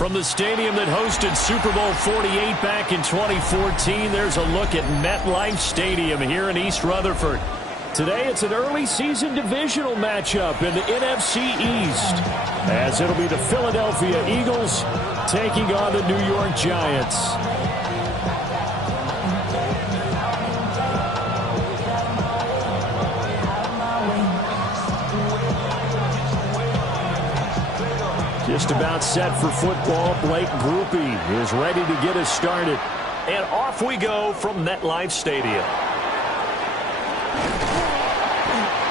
From the stadium that hosted Super Bowl 48 back in 2014, there's a look at MetLife Stadium here in East Rutherford. Today, it's an early season divisional matchup in the NFC East, as it'll be the Philadelphia Eagles taking on the New York Giants. Just about set for football. Blake Grupe is ready to get us started. And off we go from MetLife Stadium.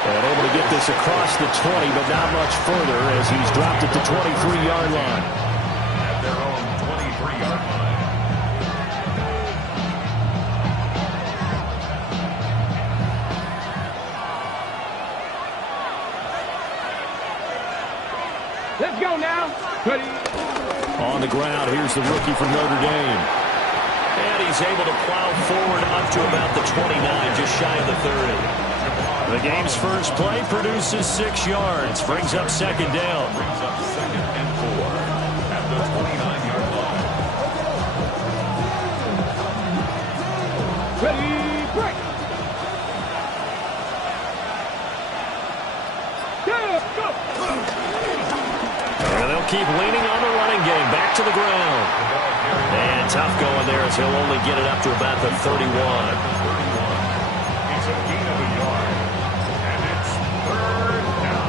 And able to get this across the 20, but not much further as he's dropped at the 23-yard line. At their own 23-yard line. Let's go now. Ready. On the ground, here's the rookie from Notre Dame. And he's able to plow forward up to about the 29, just shy of the 30. The game's first play produces 6 yards, brings up second down. Brings up 2nd and 4 at the 29-yard line. Ready, break. Go. And they'll keep leaning on the running game. Back to the ground. And tough going there as he'll only get it up to about the 31. It's a gain of a yard. And it's 3rd down.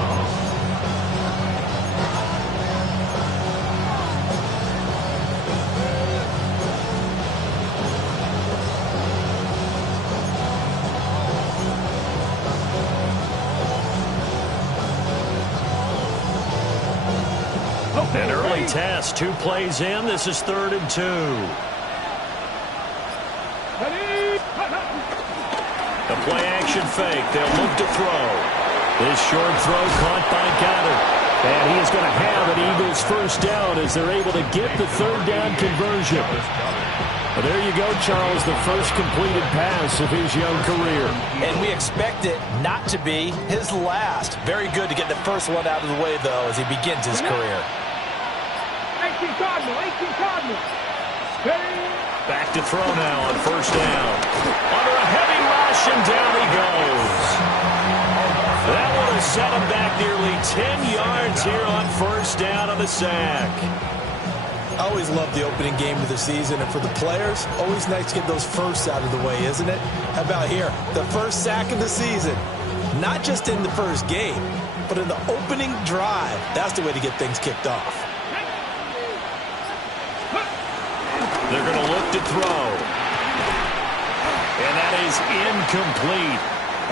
An early test. 2 plays in. This is 3rd and 2. The play action fake. They'll look to throw. This short throw caught by Goddard. And he is going to have an Eagles first down as they're able to get the 3rd down conversion. Well, there you go, Charles, the first completed pass of his young career. And we expect it not to be his last. Very good to get the first one out of the way, though, as he begins his career. 18 Cardinal. Back to throw now on first down. Under a heavy rush, and down he goes. That one will set him back nearly 10 yards here on first down on the sack. I always love the opening game of the season, and for the players, always nice to get those firsts out of the way, isn't it? How about here? The first sack of the season. Not just in the first game, but in the opening drive. That's the way to get things kicked off. They're going to look to throw. And that is incomplete.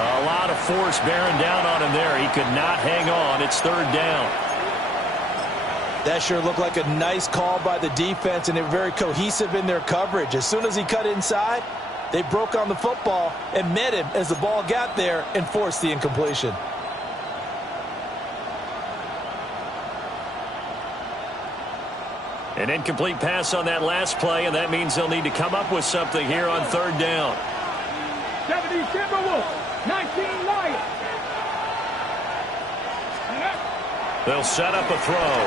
A lot of force bearing down on him there. He could not hang on. It's 3rd down. That sure looked like a nice call by the defense, and they were very cohesive in their coverage. As soon as he cut inside, they broke on the football and met him as the ball got there and forced the incompletion. An incomplete pass on that last play, and that means they'll need to come up with something here on 3rd down. 70 Timberwolves, 19 Lions. They'll set up a throw.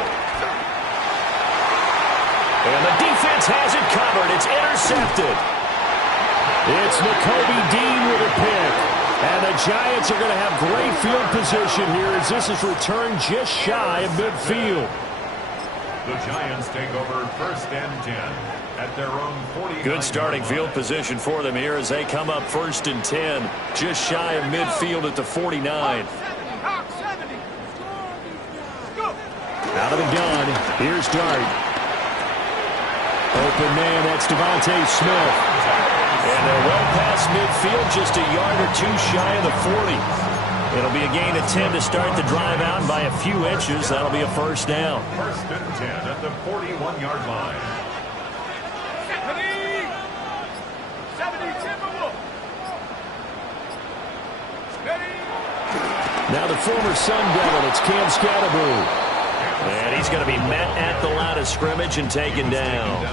And the defense has it covered. It's intercepted. It's Nakobe Dean with a pick. And the Giants are going to have great field position here as this is returned just shy of midfield. The Giants take over 1st and 10 at their own 40. Good starting field position for them here as they come up 1st and 10, just shy of midfield at the 49. Out of the gun, here's Dart. Open man, that's Devontae Smith. And they're well past midfield, just a yard or 2 shy of the 40. It'll be a gain of 10 to start the drive out, and by a few inches, that'll be a first down. 1st and 10 at the 41-yard line. 70 Timberwolves. Now the former Sun Devil, it's Cam Scatterbroo. And he's going to be met at the line of scrimmage and taken down.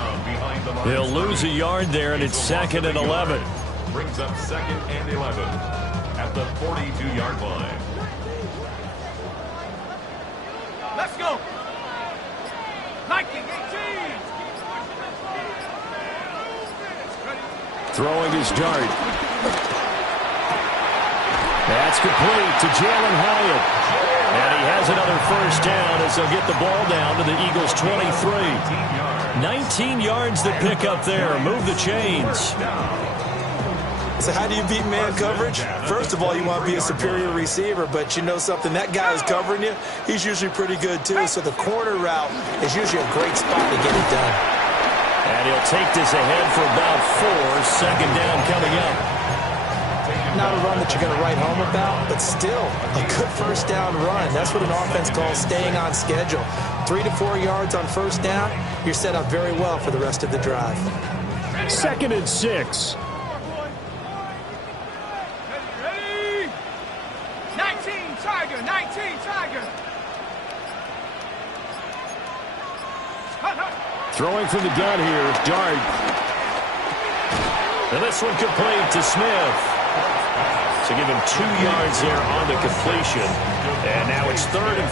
He'll lose a yard there, and it's 2nd and 11. Brings up 2nd and 11 at the 42-yard line. Let's go. 19, 18. Throwing his dart. That's complete to Jalen Hyatt. And he has another first down as they'll get the ball down to the Eagles' 23. 19 yards to pick up there. Move the chains. So how do you beat man coverage? First of all, you want to be a superior receiver, but you know something, that guy is covering you. He's usually pretty good too, so the corner route is usually a great spot to get it done. And he'll take this ahead for about 4. Second down coming up. Not a run that you're going to write home about, but still a good first down run. That's what an offense calls staying on schedule. 3 to 4 yards on first down, you're set up very well for the rest of the drive. 2nd and 6. Ready? 19 Tiger, 19 Tiger. Throwing from the gun here, Dart. And this one complete to Smith. So give him 2 yards there on the completion. And now it's 3rd and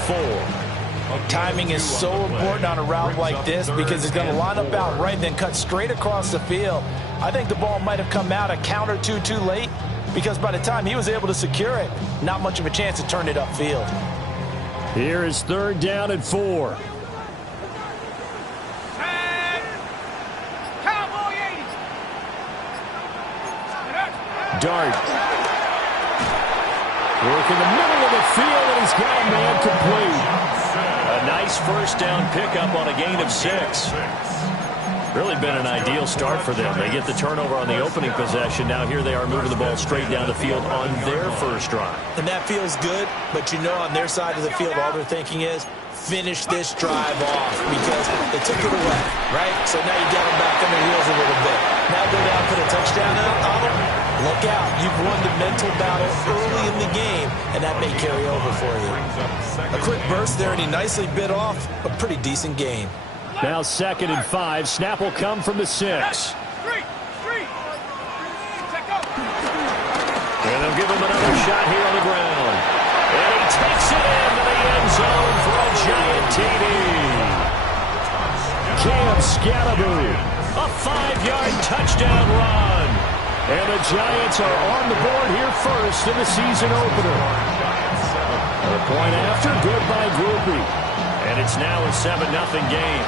4. Timing is so important on a route like this because he's going to line up out right, then cut straight across the field. I think the ball might have come out a count or two too late because by the time he was able to secure it, not much of a chance to turn it upfield. Here is 3rd down and 4. Cowboy 80. Dart. Work in the middle of the field, and he's got a man complete. A nice first down pickup on a gain of 6. Really been an ideal start for them. They get the turnover on the opening possession. Now here they are moving the ball straight down the field on their first drive. And that feels good, but you know on their side of the field, all they're thinking is finish this drive off because they took it away, right? So now you get them back on their heels a little bit. Now go down, put a touchdown on them. Look out. You've won the mental battle early in the game, and that may carry over for you. A quick burst there, and he nicely bit off a pretty decent gain. Now 2nd and 5. Snap will come from the 6. Street. Take over. And they'll give him another shot here on the ground. And he takes it into the end zone for a giant TD. Cam Scalaboo, a 5-yard touchdown run. And the Giants are on the board here first in the season opener. A point after, good by Groupie. And it's now a 7-0 game.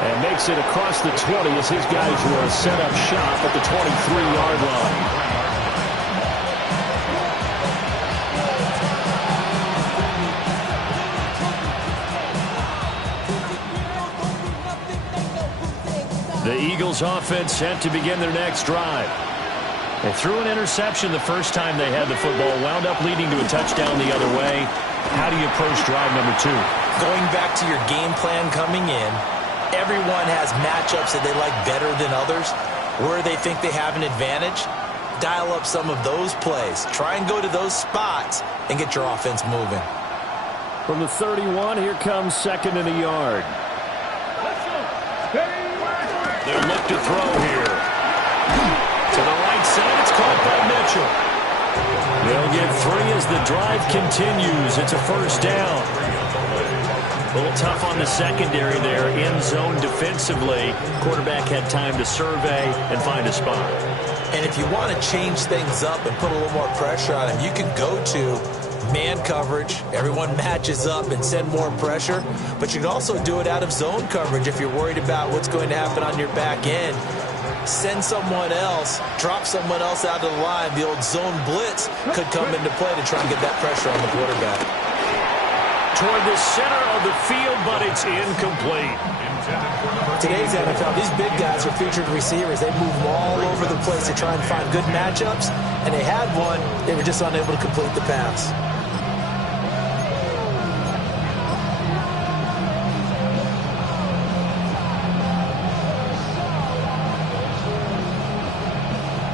And makes it across the 20 as his guys will set up shop at the 23-yard line. The Eagles offense set to begin their next drive. They threw an interception the first time they had the football, wound up leading to a touchdown the other way. How do you approach drive number 2? Going back to your game plan coming in, everyone has matchups that they like better than others. Where they think they have an advantage, dial up some of those plays. Try and go to those spots and get your offense moving. From the 31, here comes 2nd and a yard. They'll look to throw here. To the right side, it's caught by Mitchell. They'll get 3 as the drive continues. It's a first down. A little tough on the secondary there. End zone defensively. Quarterback had time to survey and find a spot. And if you want to change things up and put a little more pressure on him, you can go to man coverage. Everyone matches up and send more pressure. But you can also do it out of zone coverage if you're worried about what's going to happen on your back end. Send someone else, drop someone else out of the line. The old zone blitz could come into play to try and get that pressure on the quarterback. Toward the center of the field, but it's incomplete. Today's NFL, these big guys are featured receivers. They move all over the place to try and find good matchups, and they had one. They were just unable to complete the pass.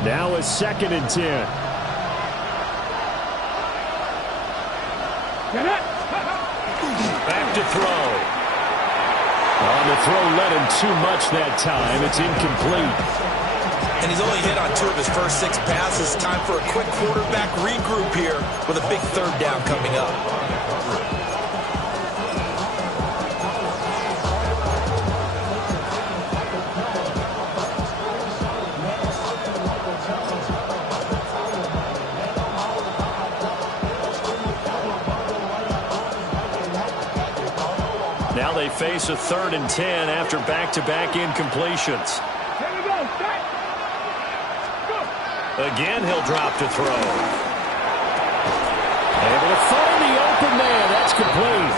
Now a 2nd and 10. Back to throw. On the throw, led him too much that time. It's incomplete. And he's only hit on 2 of his first 6 passes. Time for a quick quarterback regroup here with a big 3rd down coming up. face a 3rd and 10 after back-to-back incompletions. Here we go. Set. Go. Again, he'll drop to throw. Able to find the open man. That's complete.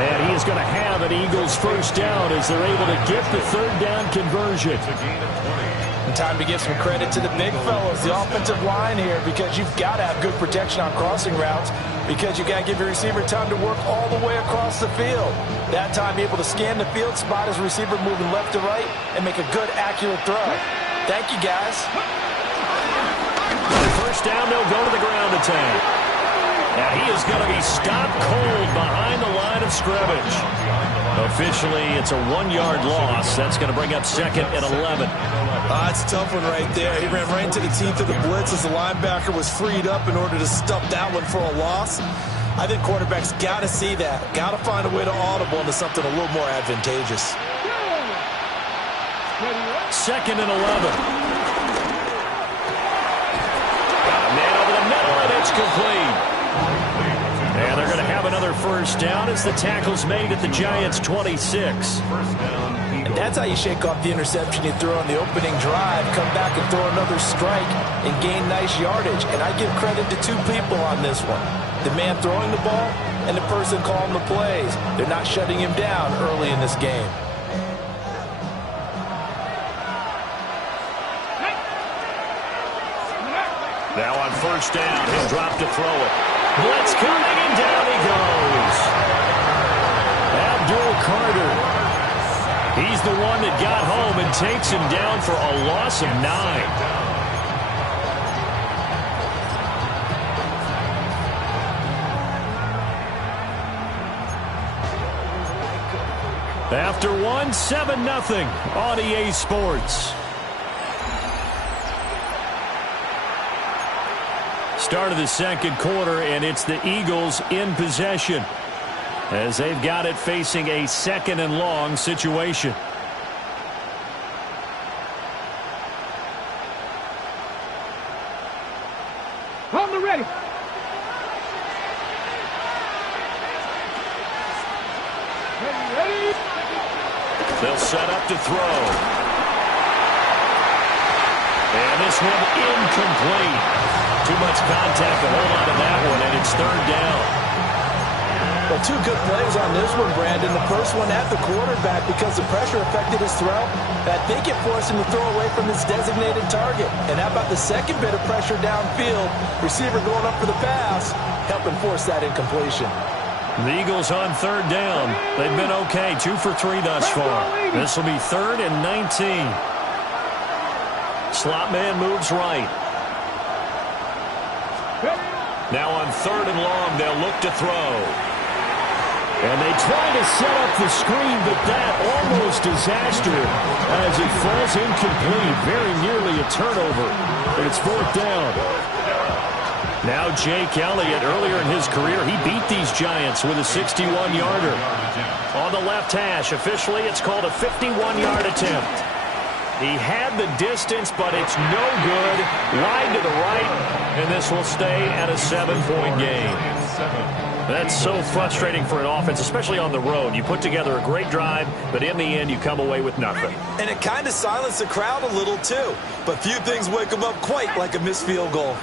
And he is going to have an Eagles first down as they're able to get the 3rd down conversion. It's a gain of 20. And time to give some credit to the big fellas, the offensive line here, because you've got to have good protection on crossing routes, because you've got to give your receiver time to work all the way across the field. That time, be able to scan the field, spot his receiver moving left to right, and make a good, accurate throw. Thank you, guys. First down, they'll go to the ground attack. Now he is going to be stopped cold behind the line of scrimmage. Officially, it's a 1-yard loss. That's going to bring up 2nd and 11. It's a tough one right there. He ran right into the teeth of the blitz as the linebacker was freed up in order to stuff that one for a loss. I think quarterbacks got to see that. Got to find a way to audible into something a little more advantageous. 2nd and 11. Got a man over the middle, and it's complete. And they're going to have another first down as the tackle's made at the Giants' 26. And that's how you shake off the interception you threw on the opening drive, come back and throw another strike and gain nice yardage. And I give credit to 2 people on this one. The man throwing the ball and the person calling the plays. They're not shutting him down early in this game. Now on first down, he'll drop to throw it. Blitz coming, and down he goes. Abdul Carter. He's the one that got home and takes him down for a loss of 9. After 1, 7-0 on EA Sports. Start of the second quarter, and it's the Eagles in possession as they've got it facing a 2nd and long situation. On the ready. Ready. They'll set up to throw. And this one incomplete. Too much contact to hold on to that one, and it's 3rd down. Well, 2 good plays on this one, Brandon. The first one at the quarterback because the pressure affected his throw. I think it forced him to throw away from his designated target. And how about the second bit of pressure downfield? Receiver going up for the pass, helping force that incompletion. The Eagles on 3rd down. They've been okay, 2 for 3 thus far. This will be 3rd and 19. Slot man moves right. Now on 3rd and long, they'll look to throw. And they try to set up the screen, but that almost disaster as it falls incomplete. Very nearly a turnover. And it's 4th down. Now Jake Elliott, earlier in his career, he beat these Giants with a 61-yarder. On the left hash, officially it's called a 51-yard attempt. He had the distance, but it's no good. Wide to the right, and this will stay at a 7-point game. That's so frustrating for an offense, especially on the road. You put together a great drive, but in the end, you come away with nothing. And it kind of silenced the crowd a little, too. But few things wake them up quite like a missed field goal.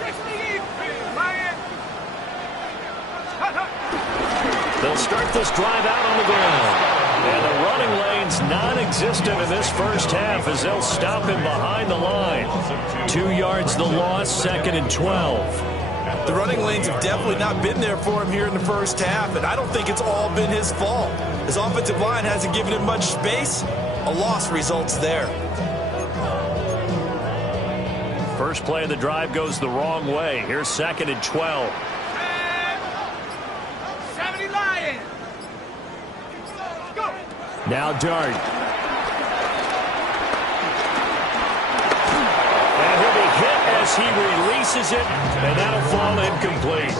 They'll start this drive out on the ground. And the running lane's non-existent in this first half as they'll stop him behind the line. 2 yards the loss, 2nd and 12. The running lanes have definitely not been there for him here in the first half, and I don't think it's all been his fault. His offensive line hasn't given him much space. A loss results there. First play of the drive goes the wrong way. Here's 2nd and 12. 70 Lions. Go. Now Dart. And he'll be hit as he releases it, and that'll fall incomplete.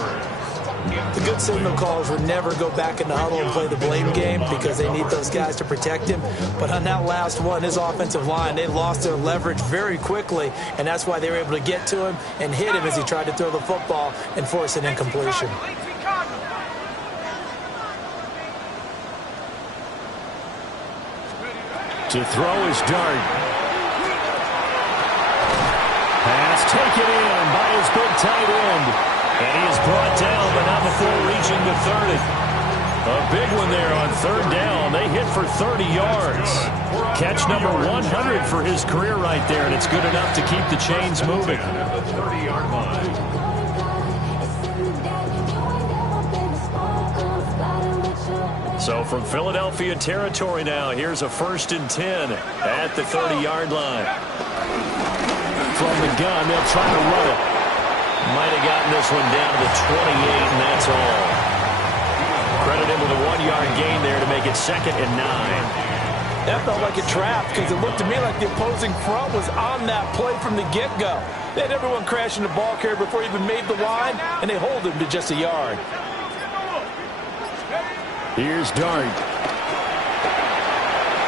The good signal callers would never go back in the huddle and play the blame game because they need those guys to protect him. But on that last one, his offensive line, they lost their leverage very quickly, and that's why they were able to get to him and hit him as he tried to throw the football and force an incompletion. To throw his dart. Pass taken in by his big tight end. And he is brought down, but not before reaching the 30. A big one there on third down. They hit for 30 yards. Catch number 100 for his career right there, and it's good enough to keep the chains moving. At the 30-yard line. So from Philadelphia territory now, here's a 1st and 10 at the 30-yard line. From the gun, they'll try to run it. Might have gotten this one down to the 28, and that's all. Credit him with a 1-yard gain there to make it 2nd and 9. That felt like a trap because it looked to me like the opposing front was on that play from the get-go. They had everyone crashing the ball carrier before he even made the line, and they hold him to just a yard. Here's Dart.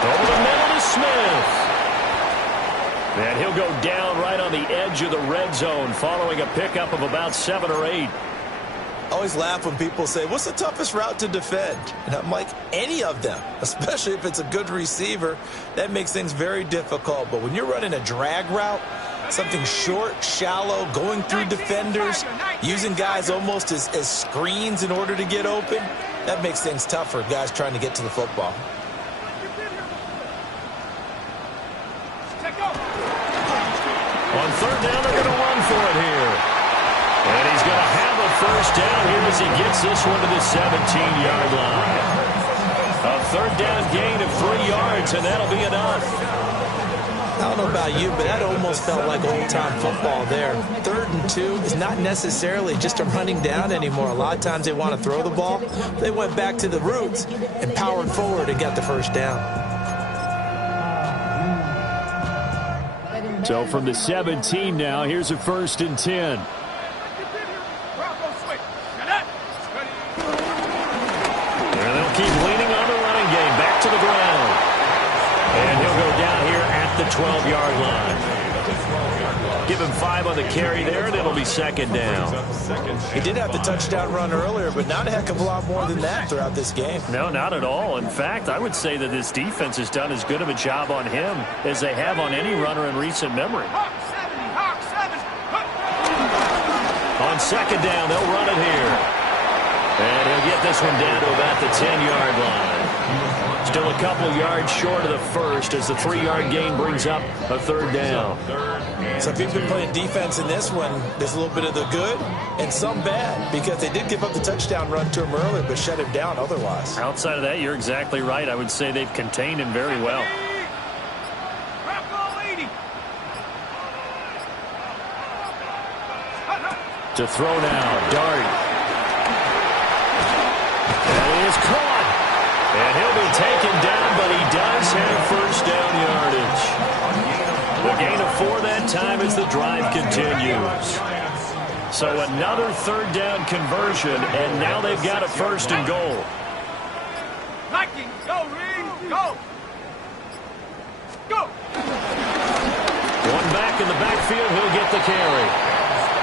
Over the middle to Smith. And he'll go down right on the edge of the red zone following a pickup of about 7 or 8. I always laugh when people say, what's the toughest route to defend? And I'm like, any of them, especially if it's a good receiver. That makes things very difficult. But when you're running a drag route, something short, shallow, going through defenders, using guys almost as screens in order to get open, that makes things tough for guys trying to get to the football. On third down, they're going to run for it here. And he's going to have a first down here as he gets this one to the 17-yard line. A third down gain of 3 yards, and that'll be enough. I don't know about you, but that almost felt like old-time football there. 3rd and 2 is not necessarily just a running down anymore. A lot of times they want to throw the ball. They went back to the roots and powered forward and got the first down. So from the 17 now, here's a 1st and 10. And they'll keep leaning on the running game. Back to the ground. And he'll go down here at the 12-yard line. Give him 5 on the carry there, and it'll be 2nd down. He did have the touchdown run earlier, but not a heck of a lot more than that throughout this game. No, not at all. In fact, I would say that this defense has done as good of a job on him as they have on any runner in recent memory. On 2nd down, they'll run it here. And he'll get this one down to about the 10-yard line. Still a couple yards short of the first as the 3-yard gain brings up a 3rd down. So if you've been playing defense in this one, there's a little bit of the good and some bad because they did give up the touchdown run to him earlier but shut him down otherwise. Outside of that, you're exactly right. I would say they've contained him very well. To throw now, Dart. And he is caught. And he'll be taken down, but he does have first down yardage. The gain of 4 that time as the drive continues. So another 3rd down conversion, and now they've got a 1st and goal. Lightning, go, Ring, go! Go! One back in the backfield, he'll get the carry.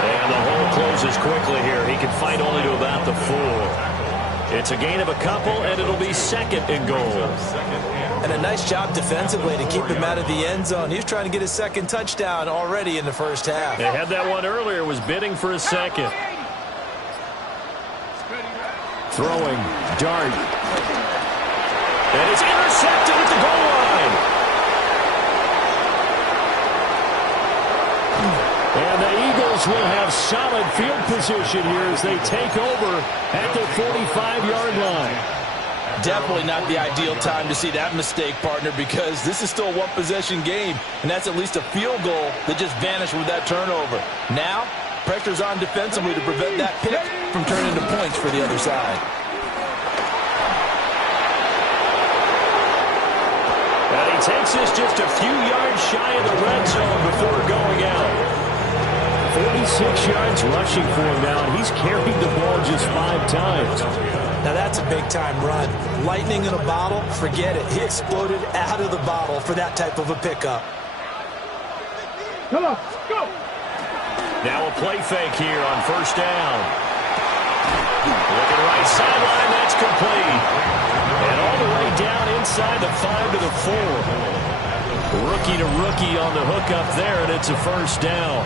And the hole closes quickly here. He can fight only to about the 4. It's a gain of a couple, and it'll be 2nd and goal. And a nice job defensively to keep him out of the end zone. He was trying to get his 2nd touchdown already in the first half. They had that one earlier, was bidding for a 2nd. Throwing, Dart. And it's intercepted at the goal line. And the Eagles will have solid field position here as they take over at the 45-yard line. Definitely not the ideal time to see that mistake, partner, because this is still a one-possession game, and that's at least a field goal that just vanished with that turnover. Now, pressure's on defensively to prevent that pick from turning into points for the other side. And he takes this just a few yards shy of the red zone before going out. 46 yards rushing for him now, and he's carried the ball just 5 times. Now that's a big-time run. Lightning in a bottle, forget it. He exploded out of the bottle for that type of a pickup. Come on, go! Now a play fake here on 1st down. Looking right sideline, that's complete. And all the way down inside the 5 to the 4. Rookie to rookie on the hookup there, and it's a first down.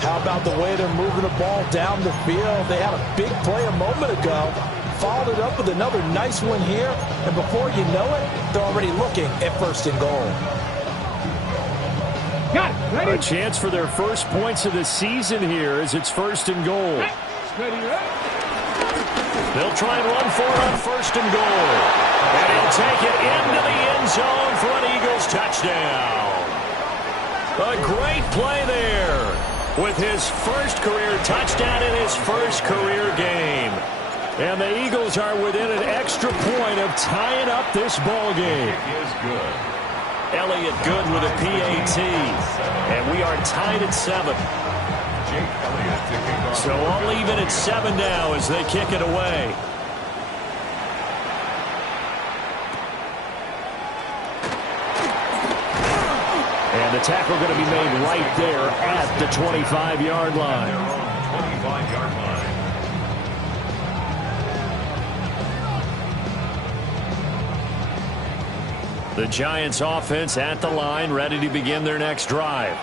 How about the way they're moving the ball down the field? They had a big play a moment ago, followed it up with another nice one here, and before you know it, they're already looking at first and goal. Got it. Ready? A chance for their first points of the season here as it's first and goal. Ready, ready? They'll try and run for it on first and goal. And he'll take it into the end zone for an Eagles touchdown. A great play there with his first career touchdown in his first career game. And the Eagles are within an extra point of tying up this ball game. It is good. Elliott Good with a PAT. And we are tied at 7. Jake Elliott to kick off. So all even at 7 now as they kick it away. And the tackle going to be made right there at the 25-yard line. Their own 25-yard line. The Giants offense at the line, ready to begin their next drive.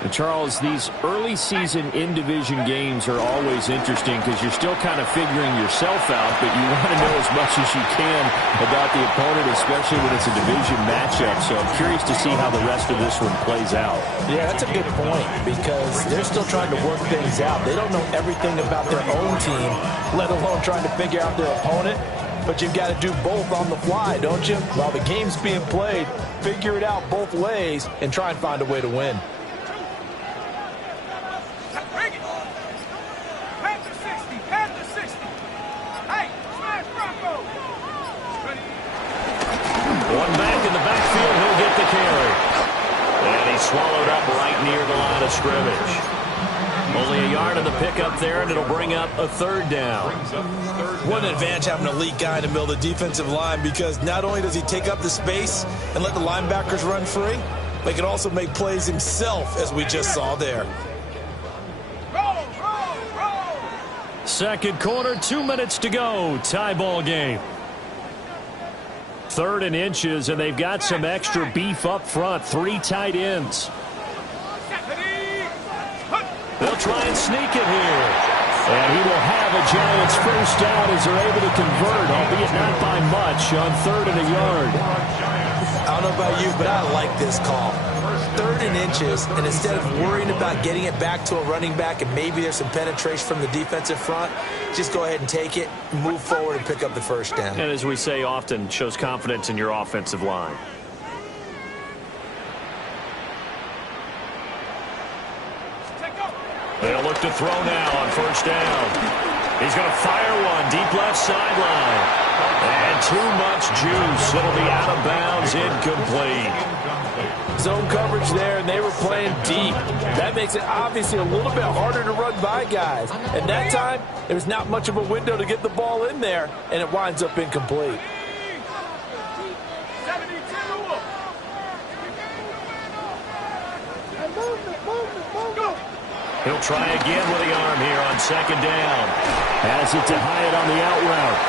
And Charles, these early season in-division games are always interesting because you're still kind of figuring yourself out, but you want to know as much as you can about the opponent, especially when it's a division matchup. So I'm curious to see how the rest of this one plays out. Yeah, that's a good point because they're still trying to work things out. They don't know everything about their own team, let alone trying to figure out their opponent. But you've got to do both on the fly, don't you? While the game's being played, figure it out both ways and try and find a way to win. Bring it. Panther 60. Panther 60. Hey, smash Bronco. Ready? One back in the backfield, he'll get the carry. And he's swallowed up right near the line of scrimmage. Only a yard on the pickup there, and it'll bring up a third down. What an advantage having an elite guy in the middle of the defensive line because not only does he take up the space and let the linebackers run free, but he can also make plays himself, as we just saw there. Roll, roll, roll. Second quarter, 2 minutes to go. Tie ball game. 3rd and inches, and they've got some extra beef up front. 3 tight ends. They'll try and sneak it here. And he will have a Giants first down as they're able to convert, albeit not by much, on 3rd and a yard. I don't know about you, but I like this call. 3rd and inches, and instead of worrying about getting it back to a running back and maybe there's some penetration from the defensive front, just go ahead and take it, move forward, and pick up the first down. And as we say often, shows confidence in your offensive line. They'll look to throw now on first down. He's going to fire one deep left sideline. And too much juice. It'll be out of bounds, incomplete. Zone coverage there, and they were playing deep. That makes it obviously a little bit harder to run by guys. And that time, there's not much of a window to get the ball in there, and it winds up incomplete. 72. Go. He'll try again with the arm here on second down. Has it to Hyatt on the out route.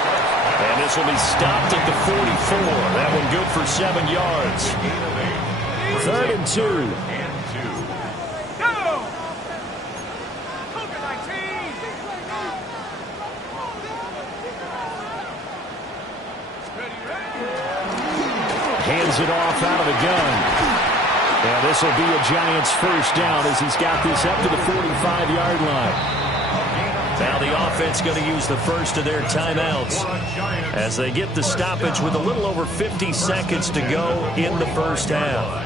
And this will be stopped at the 44. That one good for 7 yards. 3rd and 2. Go. Cougar 19. Ready, ready. Hands it off out of the gun. And this will be a Giants first down as he's got this up to the 45-yard line. Now the offense going to use the first of their timeouts as they get the stoppage with a little over 50 seconds to go in the first half.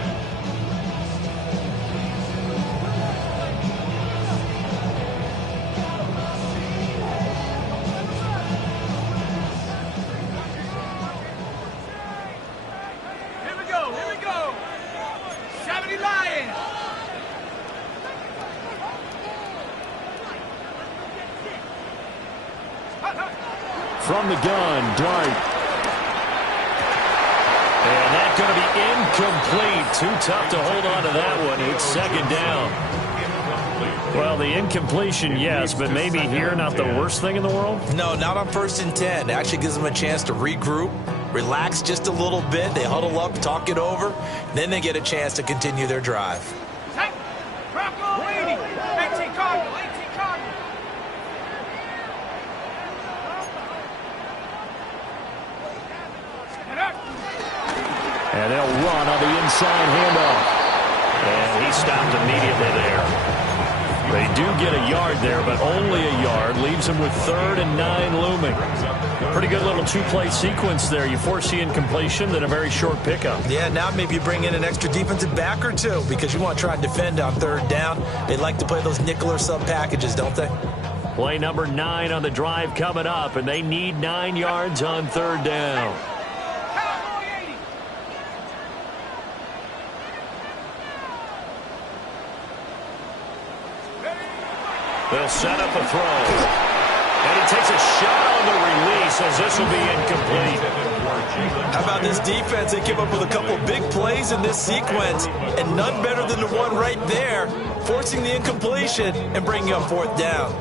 Here we go. Here we go. 70 Lions. From the gun, Dart. And that's going to be incomplete. Too tough to hold on to that one. It's second down. Well, the incompletion, yes, but maybe here not the worst thing in the world? No, not on 1st and 10. It actually gives them a chance to regroup, relax just a little bit. They huddle up, talk it over. Then they get a chance to continue their drive. Take. Bronco 80. 18 Cardinal. 18 Cardinal. And they'll run on the inside handoff. And he stopped immediately there. They do get a yard there, but only a yard. Leaves them with 3rd and 9 looming. Pretty good little two-play sequence there. You force the incompletion, then a very short pickup. Yeah, now maybe you bring in an extra defensive back or two because you want to try and defend on 3rd down. They like to play those nickel or sub packages, don't they? Play number 9 on the drive coming up, and they need 9 yards on 3rd down. They'll set up a throw. And he takes a shot on the release as this will be incomplete. How about this defense? They came up with a couple of big plays in this sequence, and none better than the one right there, forcing the incompletion and bringing up 4th down.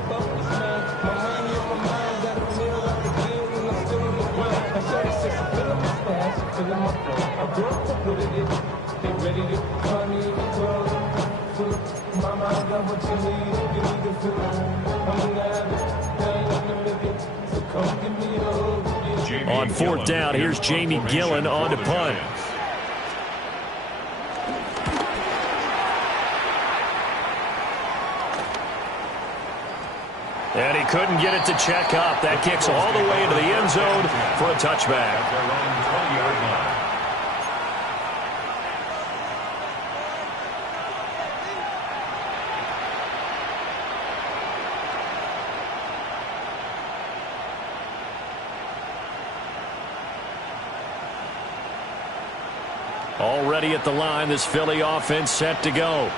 On 4th down, here's Jamie Gillen on to punt. And he couldn't get it to check up. That kicks all the way into the end zone for a touchback. Already at the line, this Philly offense set to go.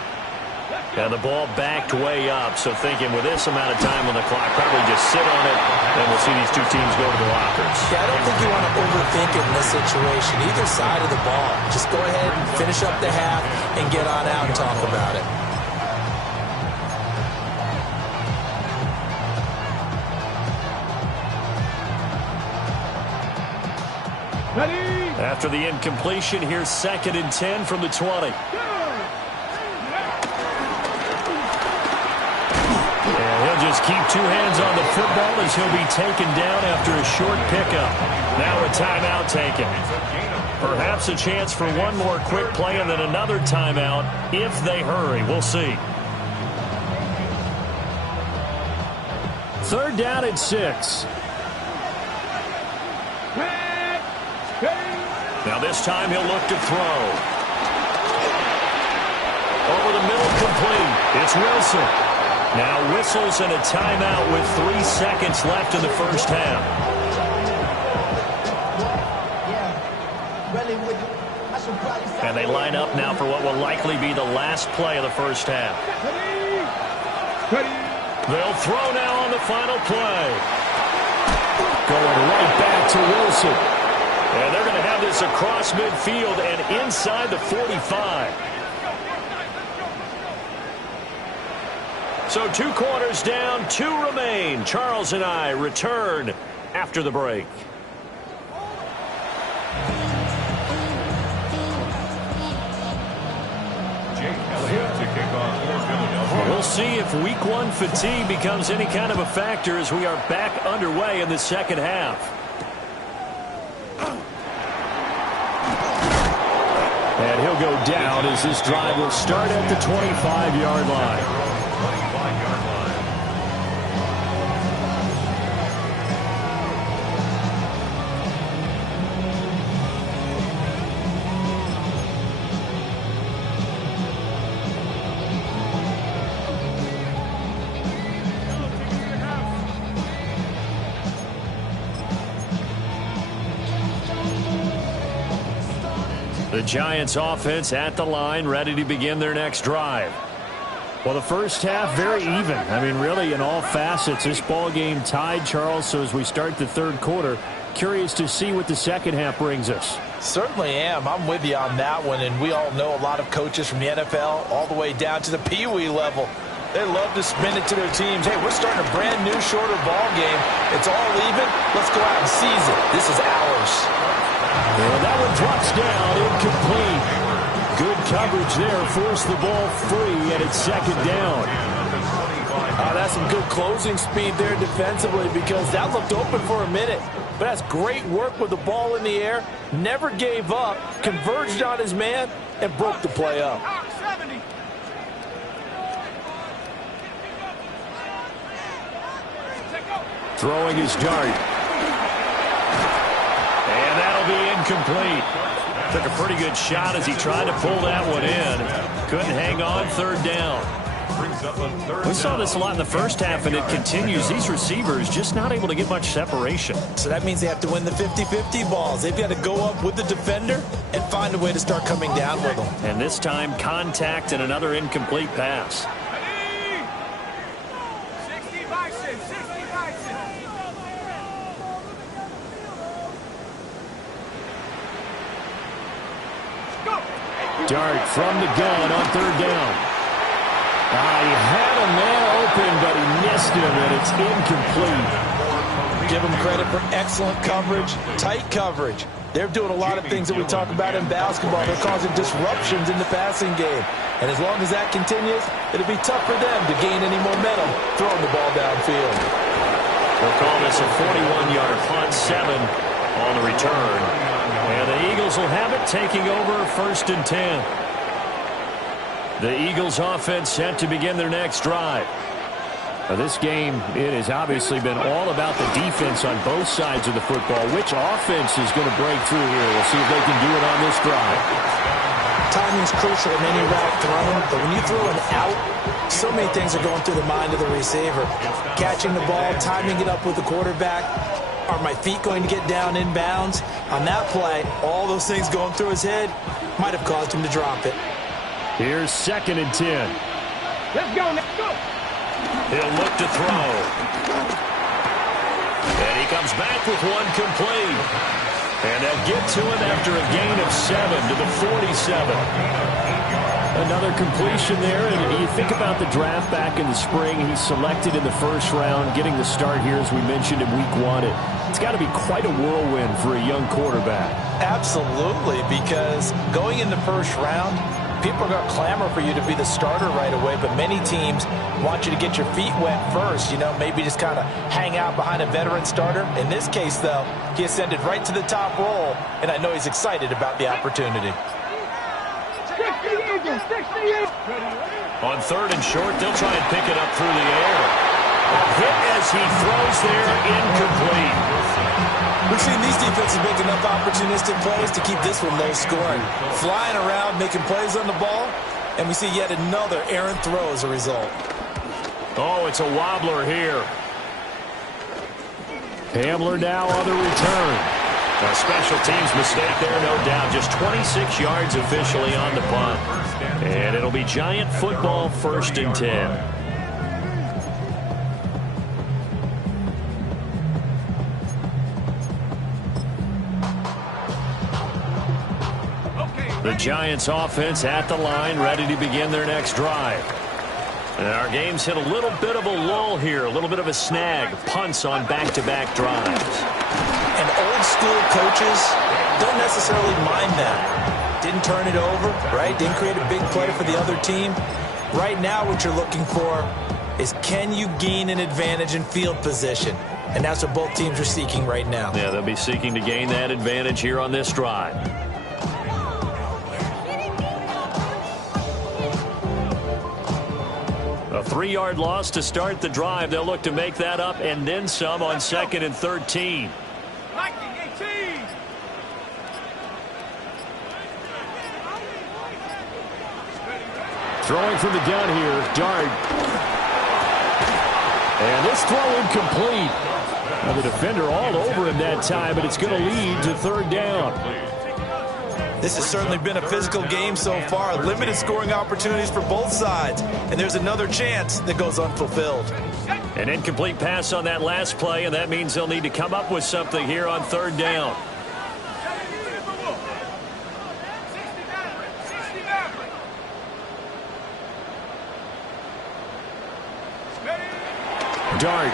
And the ball backed way up, so thinking with this amount of time on the clock, probably just sit on it, and we'll see these two teams go to the lockers. Yeah, I don't think you want to overthink it in this situation. Either side of the ball. Just go ahead and finish up the half and get on out and talk about it. After the incompletion, here's 2nd and 10 from the 20. And he'll just keep 2 hands on the football as he'll be taken down after a short pickup. Now a timeout taken. Perhaps a chance for one more quick play and then another timeout if they hurry. We'll see. 3rd down and 6. Now this time he'll look to throw. Over the middle, complete. It's Wilson. Now whistles and a timeout with 3 seconds left in the first half. And they line up now for what will likely be the last play of the first half. They'll throw now on the final play. Going right back to Wilson. And they're going to have this across midfield and inside the 45. So 2 quarters down, 2 remain. Charles and I return after the break. We'll see if week 1 fatigue becomes any kind of a factor as we are back underway in the second half. And he'll go down as this drive will start at the 25-yard line. The Giants offense at the line, ready to begin their next drive. Well, the first half, very even. I mean, really, in all facets, this ball game tied, Charles. So as we start the 3rd quarter, curious to see what the second half brings us. Certainly am. I'm with you on that one. And we all know a lot of coaches from the NFL all the way down to the Pee Wee level. They love to spin it to their teams. Hey, we're starting a brand new, shorter ball game. It's all even. Let's go out and seize it. This is ours. And that one drops down, incomplete. Good coverage there, forced the ball free, and it's second down. That's some good closing speed there defensively, because that looked open for a minute. But that's great work with the ball in the air. Never gave up, converged on his man, and broke the play up. Throwing his dart. And that'll be incomplete. Took a pretty good shot as he tried to pull that one in. Couldn't hang on, third down. We saw this a lot in the first half, and it continues. These receivers just not able to get much separation. So that means they have to win the 50-50 balls. They've got to go up with the defender and find a way to start coming down with them. And this time, contact and another incomplete pass. Dart from the gun on third down. He had a man open, but he missed him, and it's incomplete. Give them credit for excellent coverage, tight coverage. They're doing a lot of things that we talk about in basketball. They're causing disruptions in the passing game. And as long as that continues, it'll be tough for them to gain any momentum throwing the ball downfield. We'll call this a 41-yard punt, 7 on the return. And the Eagles will have it, taking over first and 10. The Eagles offense set to begin their next drive. This game, it has obviously been all about the defense on both sides of the football. Which offense is going to break through here? We'll see if they can do it on this drive. Timing's crucial in any route thrown, but when you throw an out, so many things are going through the mind of the receiver. Catching the ball, timing it up with the quarterback. Are my feet going to get down in bounds? On that play, all those things going through his head might have caused him to drop it. Here's second and 10. Let's go, let's go. He'll look to throw. And he comes back with one complete. And they'll get to him after a gain of 7 to the 47. Another completion there. And you think about the draft back in the spring. He's selected in the first round, getting the start here, as we mentioned, in week 1. It's got to be quite a whirlwind for a young quarterback. Absolutely, because going in the first round, people are going to clamor for you to be the starter right away, but many teams want you to get your feet wet first, maybe just kind of hang out behind a veteran starter. In this case, though, he ascended right to the top role, and I know he's excited about the opportunity. 60 On third and short, they'll try and pick it up through the air. A hit as he throws there, incomplete. We've seen these defenses make enough opportunistic plays to keep this one low scoring. Flying around, making plays on the ball, and we see yet another errant throw as a result. Oh, it's a wobbler here. Hamler now on the return. A special teams mistake there, no doubt. Just 26 yards officially on the punt. And it'll be Giant football, first and 10. The Giants offense at the line, ready to begin their next drive. And our game's hit a little bit of a lull here, a little bit of a snag. Punts on back-to-back drives. And old school coaches don't necessarily mind that. Didn't turn it over, right? Didn't create a big play for the other team. Right now what you're looking for is, can you gain an advantage in field position? And that's what both teams are seeking right now. Yeah, they'll be seeking to gain that advantage here on this drive. A 3-yard loss to start the drive. They'll look to make that up and then some on second and 13. Throwing from the gun here, Dart. And this throw incomplete. Now the defender all over him that time, but it's going to lead to third down. This has certainly been a physical game so far. Limited scoring opportunities for both sides. And there's another chance that goes unfulfilled. An incomplete pass on that last play, and that means they'll need to come up with something here on third down. Dart.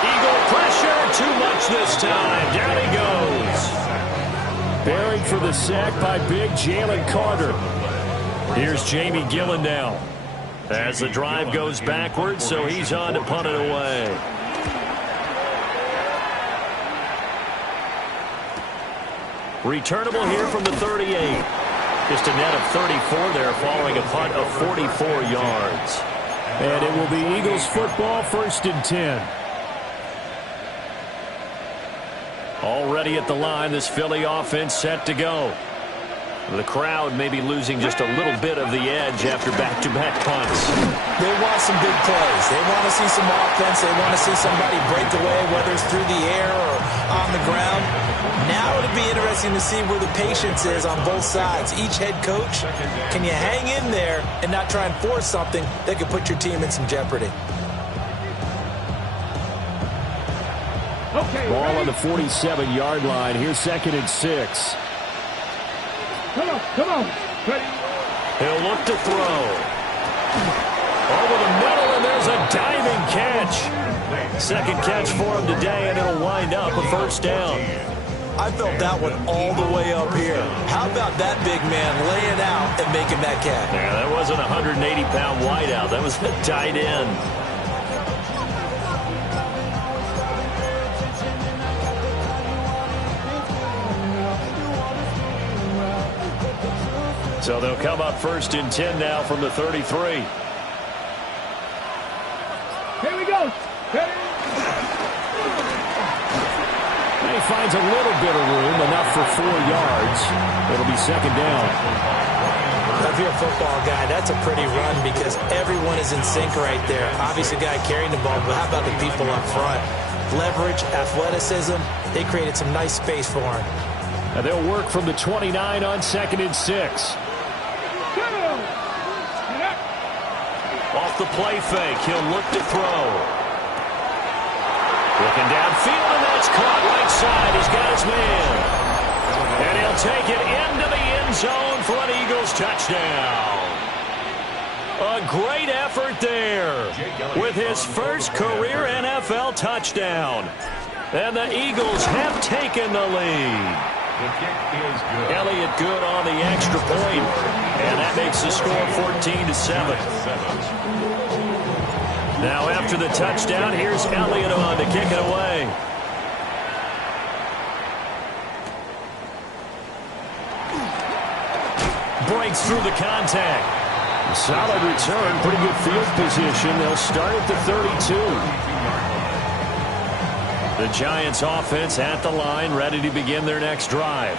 Eagle pressure, too much this time. Down he goes. for the sack by big Jalen Carter. Here's Jamie Gillen now. As the drive goes backwards, so he's on to punt it away. Returnable here from the 38. Just a net of 34 there following a punt of 44 yards. And it will be Eagles football, 1st and 10. Already at the line, this Philly offense set to go. The crowd may be losing just a little bit of the edge after back-to-back punts. They want some big plays. They want to see some offense. They want to see somebody break away, whether it's through the air or on the ground. Now it'll be interesting to see where the patience is on both sides. Each head coach, can you hang in there and not try and force something that could put your team in some jeopardy? Ball on the 47-yard line. Here's 2nd and 6. Come on. Ready. He'll look to throw. Over the middle, and there's a diving catch. Second catch for him today, and it'll wind up a 1st down. I felt that one all the way up here. How about that big man laying out and making that catch? Yeah, that wasn't a 180-pound wideout. That was a tight end. So they'll come up 1st and 10 now from the 33. Here we go. Ready. He finds a little bit of room, enough for 4 yards. It'll be 2nd down. If you're a football guy, that's a pretty run because everyone is in sync right there. Obviously, the guy carrying the ball, but how about the people up front? Leverage, athleticism, they created some nice space for him. And they'll work from the 29 on 2nd and 6. Off the play fake, he'll look to throw. Looking downfield, and that's caught right side. He's got his man. And he'll take it into the end zone for an Eagles touchdown. A great effort there with his first career NFL touchdown. And the Eagles have taken the lead. The kick is good. Elliott good on the extra point, and that makes the score 14-7. Now after the touchdown, here's Elliott on to kick it away. Breaks through the contact. Solid return, pretty good field position. They'll start at the 32. The Giants offense at the line, ready to begin their next drive.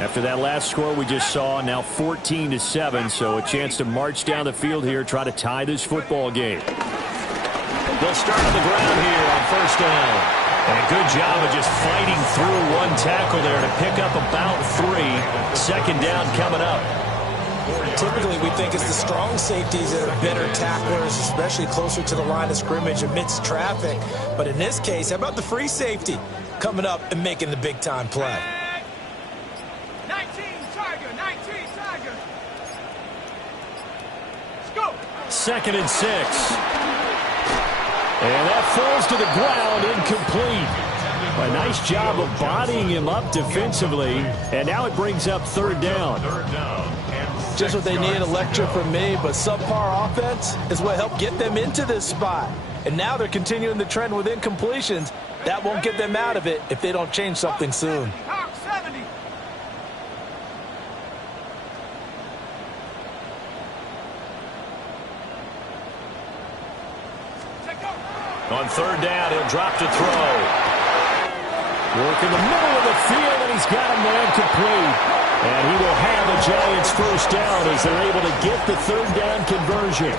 After that last score we just saw, now 14-7, so a chance to march down the field here, try to tie this football game. They'll start on the ground here on 1st down. And a good job of just fighting through one tackle there to pick up about 3. 2nd down coming up. Typically, we think it's the strong safeties that are better tacklers, especially closer to the line of scrimmage amidst traffic. But in this case, how about the free safety coming up and making the big-time play? 19 Tiger. Let's go. 2nd and 6. And that falls to the ground, incomplete. A nice job of bodying him up defensively, and now it brings up 3rd down. Just what they need, a lecture from me, but subpar offense is what helped get them into this spot. And now they're continuing the trend with incompletions. That won't get them out of it if they don't change something soon. Hawk 70. On 3rd down, he'll drop to throw. Work in the middle of the field, and he's got a man complete. And he will have a Giants 1st down as they're able to get the 3rd down conversion.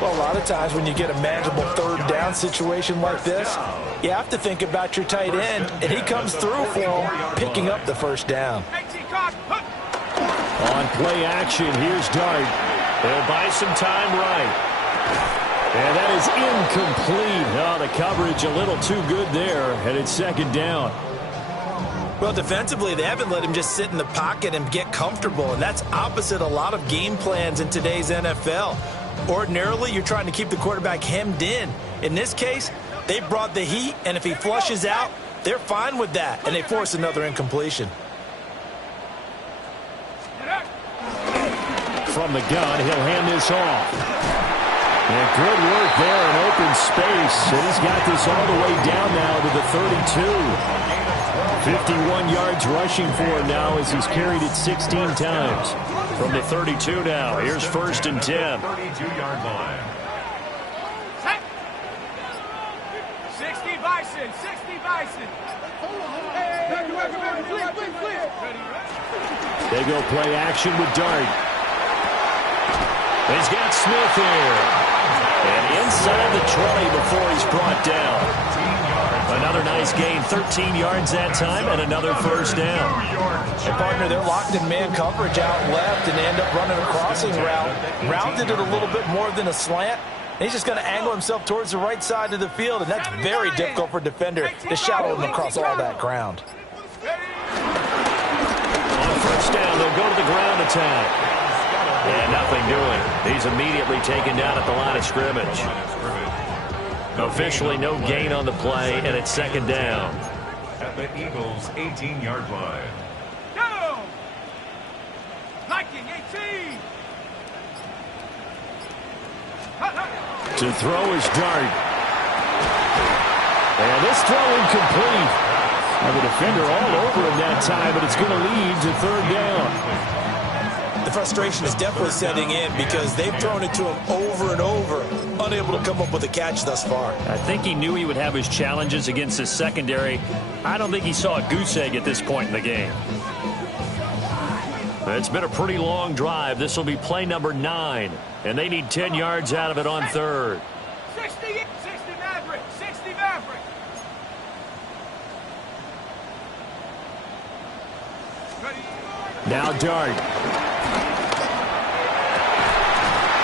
Well, a lot of times when you get a manageable 3rd down situation like this, you have to think about your tight end, and he comes through for him, picking up the 1st down. On play action, here's Dart. They'll buy some time right. And that is incomplete. Oh, the coverage a little too good there, and it's 2nd down. Well, defensively, they haven't let him just sit in the pocket and get comfortable, and that's opposite a lot of game plans in today's NFL. Ordinarily, you're trying to keep the quarterback hemmed in. In this case, they brought the heat, and if he flushes out, they're fine with that, and they force another incompletion. from the gun. He'll hand this off. And good work there in open space. And he's got this all the way down now to the 32. 51 yards rushing for him now as he's carried it 16 times. From the 32 now, here's 1st and 10. 32-yard line. 60 Bison, 60 Bison. They go play action with Dart. He's got Smith here. And inside the 20 before he's brought down. Another nice gain, 13 yards that time, and another 1st down. Hey, partner, they're locked in man coverage out left, and they end up running a crossing route. Rounded it a little bit more than a slant. He's just going to angle himself towards the right side of the field, and that's very difficult for a defender to shadow him across all that ground. On 1st down, they'll go to the ground attack. And nothing doing. He's immediately taken down at the line of scrimmage. Officially no gain on the play, and it's 2nd down. At the Eagles' 18-yard line. Go! Viking 18! To throw is Dart. And this throw incomplete. And the defender all over him that time, but it's going to lead to 3rd down. The frustration is definitely setting in because they've thrown it to him over and over, unable to come up with a catch thus far. I think he knew he would have his challenges against his secondary. I don't think he saw a goose egg at this point in the game. It's been a pretty long drive. This will be play number 9, and they need 10 yards out of it on 3rd. 60 Maverick, 60 Maverick. Now Dart.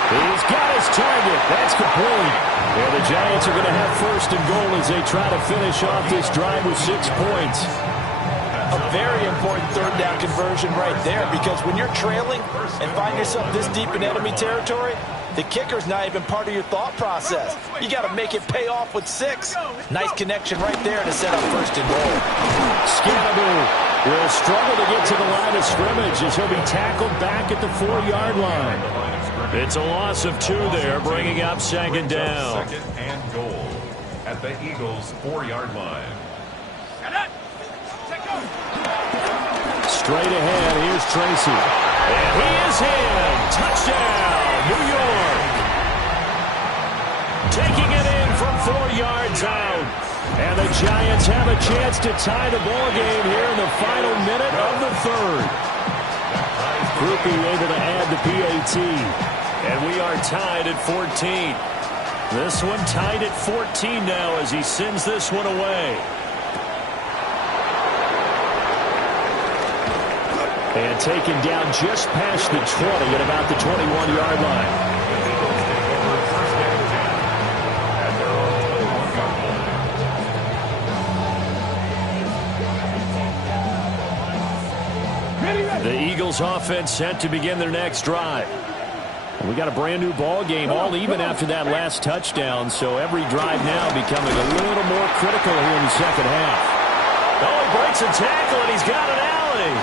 He's got his target. That's complete. And the Giants are going to have 1st and goal as they try to finish off this drive with 6 points. A very important 3rd down conversion right there, because when you're trailing and find yourself this deep in enemy territory, the kicker's not even part of your thought process. You got to make it pay off with 6. Nice connection right there to set up 1st and goal. Scannaboo will struggle to get to the line of scrimmage as he'll be tackled back at the 4-yard line. It's a loss of 2 there, bringing up 2nd down. 2nd and goal at the Eagles' 4-yard line. Straight ahead, here's Tracy. And he is in. Touchdown, New York. Taking it in from 4 yards out. And the Giants have a chance to tie the ball game here in the final minute of the 3rd. Groupie able to add the PAT. And we are tied at 14. This one tied at 14 now as he sends this one away. And taken down just past the 20 at about the 21-yard line. The Eagles offense set to begin their next drive. And we got a brand new ball game, all even after that last touchdown, so every drive now becoming a little more critical here in the 2nd half. Oh, he breaks a tackle and he's got an alley.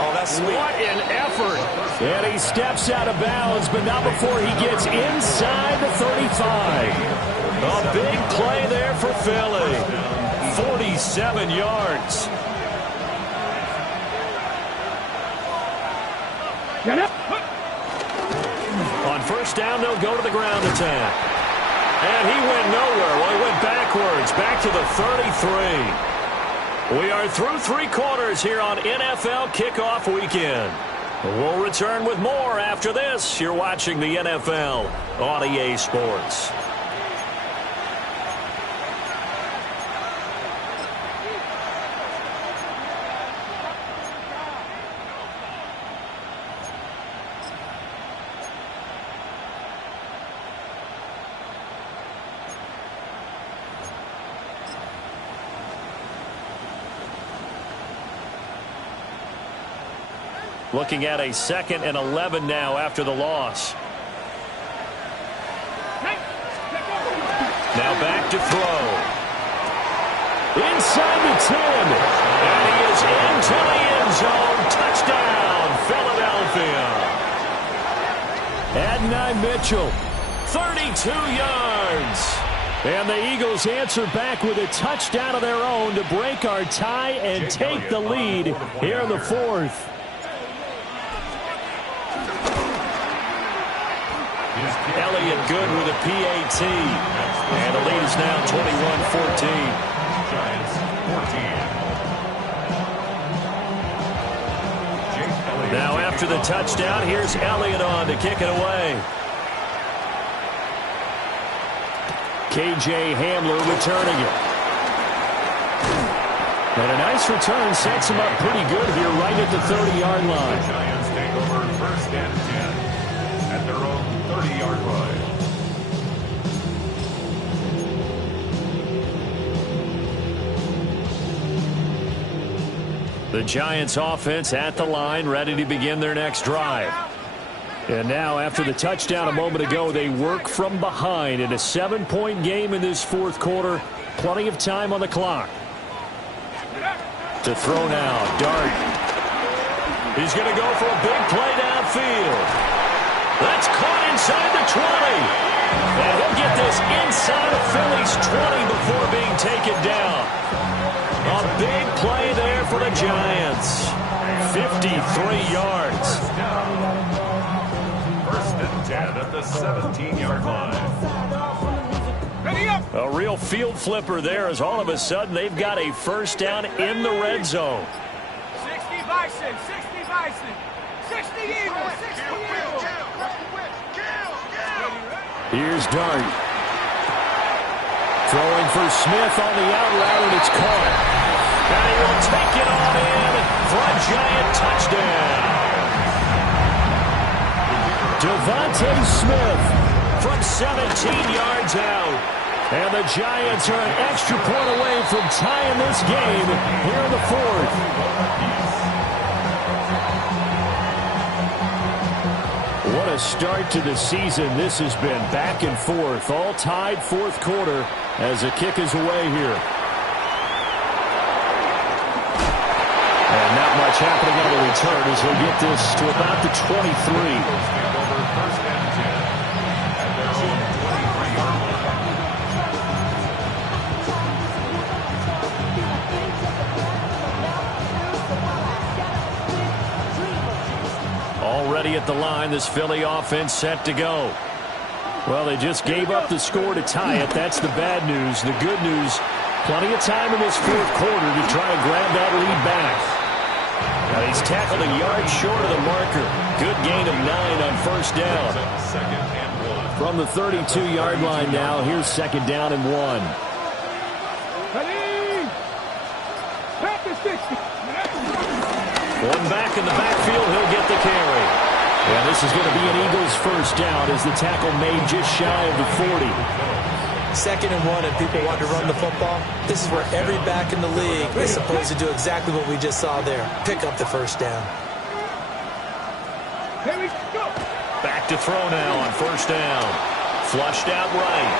Oh, that's sweet. What an effort. And he steps out of bounds, but not before he gets inside the 35. A big play there for Philly. 47 yards. On 1st down, they'll go to the ground attack. And he went nowhere. Well, he went backwards, back to the 33. We are through 3 quarters here on NFL Kickoff Weekend. We'll return with more after this. You're watching the NFL on EA Sports. Looking at a 2nd and 11 now after the loss. Now back to throw. Inside the 10. And he is into the end zone. Touchdown, Philadelphia. Adonai Mitchell, 32 yards. And the Eagles answer back with a touchdown of their own to break our tie and take the lead here in the fourth. Elliott good with a PAT. And the lead is now 21-14. Giants 14. Now after the touchdown, here's Elliott on to kick it away. KJ Hamler returning it. And a nice return sets him up pretty good here right at the 30-yard line. The Giants take over first and 10 at their own 30-yard line. The Giants offense at the line, ready to begin their next drive. And now, after the touchdown a moment ago, they work from behind in a 7-point game in this fourth quarter. Plenty of time on the clock. To throw now, Dart. He's going to go for a big play downfield. That's caught inside the 20. And he'll get this inside of Philly's 20 before being taken down. A big play there for the Giants. 53 yards. First and 10 at the 17-yard line. A real field flipper there as all of a sudden they've got a first down in the red zone. 60 Bison, 60 Bison, 60 Eagles, 60 Eagles. Here's Dart. Throwing for Smith on the out route, and it's caught. And he will take it on in for a Giant touchdown. Devontae Smith from 17 yards out. And the Giants are an extra point away from tying this game here in the fourth. What a start to the season this has been. Back and forth, all tied fourth quarter as the kick is away here. And not much happening on the return as we'll get this to about the 23. Already at the line, this Philly offense set to go. Well, they just gave up the score to tie it. That's the bad news. The good news, plenty of time in this fourth quarter to try and grab that lead back. Now he's tackled a yard short of the marker. Good gain of 9 on first down. From the 32-yard line now, here's second down and 1. One back in the backfield, he'll get the carry. And this is going to be an Eagles first down as the tackle made just shy of the 40. Second and 1 and people want to run the football. This is where every back in the league is supposed to do exactly what we just saw there. Pick up the first down. Back to throw now on first down. Flushed out right.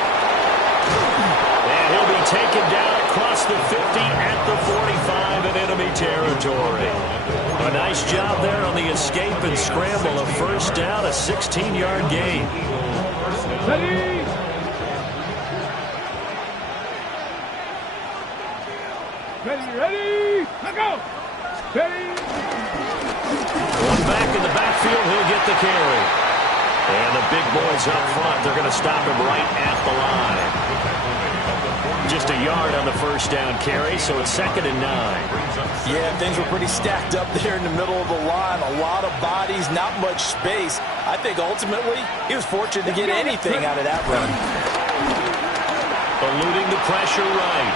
And he'll be taken down across the 50 at the 45 in enemy territory. A nice job there on the escape and scramble. A first down, a 16-yard gain. Ready? Ready? Let go! Ready? One back in the backfield, he'll get the carry. And the big boys up front, they're going to stop him right at the line. Just a yard on the first down carry, so it's second and 9. Yeah, things were pretty stacked up there in the middle of the line. A lot of bodies, not much space. I think ultimately he was fortunate to get anything out of that run. Eluding the pressure right.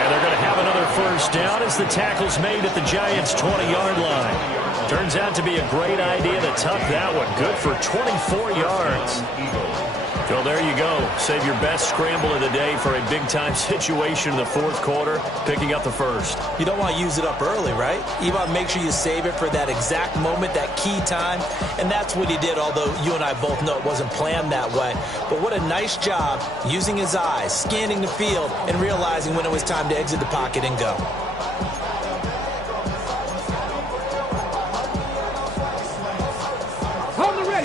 And they're going to have another first down as the tackle's made at the Giants' 20-yard line. Turns out to be a great idea to tuck that one. Good for 24 yards. Well, there you go. Save your best scramble of the day for a big-time situation in the fourth quarter, picking up the first. You don't want to use it up early, right? You want to make sure you save it for that exact moment, that key time, and that's what he did, although you and I both know it wasn't planned that way. But what a nice job using his eyes, scanning the field, and realizing when it was time to exit the pocket and go.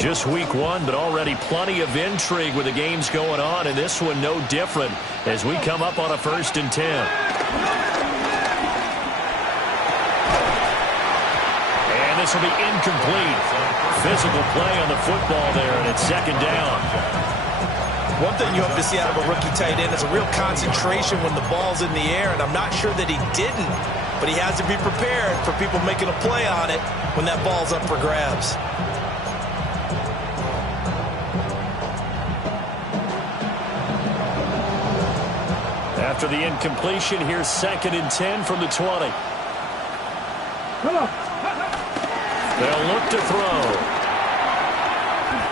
Just week 1, but already plenty of intrigue with the games going on, and this one no different as we come up on a 1st and 10. And this will be incomplete. Physical play on the football there, and it's 2nd down. One thing you hope to see out of a rookie tight end is a real concentration when the ball's in the air, and I'm not sure that he didn't, but he has to be prepared for people making a play on it when that ball's up for grabs. After the incompletion, here's 2nd and 10 from the 20. They'll look to throw.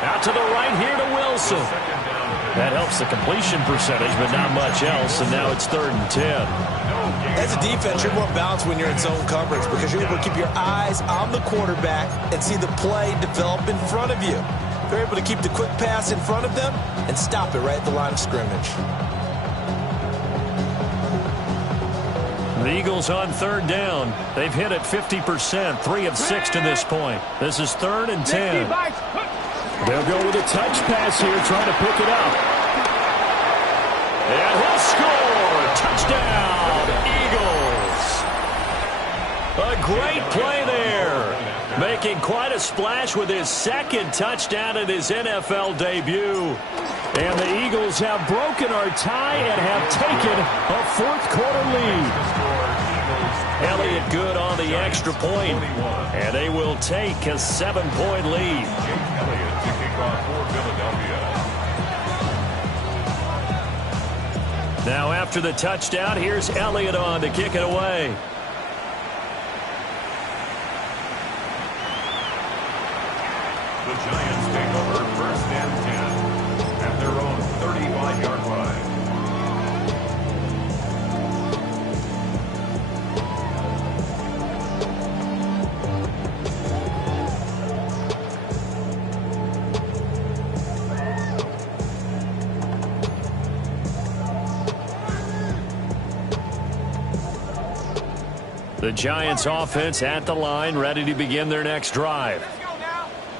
Out to the right here to Wilson. That helps the completion percentage, but not much else, and now it's 3rd and 10. As a defense, you're more balanced when you're in zone coverage because you're able to keep your eyes on the quarterback and see the play develop in front of you. They're able to keep the quick pass in front of them and stop it right at the line of scrimmage. The Eagles on 3rd down. They've hit it 50%, 3 of 6 to this point. This is 3rd and 10. They'll go with a touch pass here, trying to pick it up. And he'll score! Touchdown, Eagles! A great play there. Making quite a splash with his 2nd touchdown in his NFL debut. And the Eagles have broken our tie and have taken a 4th quarter lead. Elliott good on the extra point, and they will take a 7-point lead. Elliott to kick off for Philadelphia. Now after the touchdown, here's Elliott on to kick it away. The Giants take over 1st and 10 at their own 35-yard line. The Giants offense at the line, ready to begin their next drive.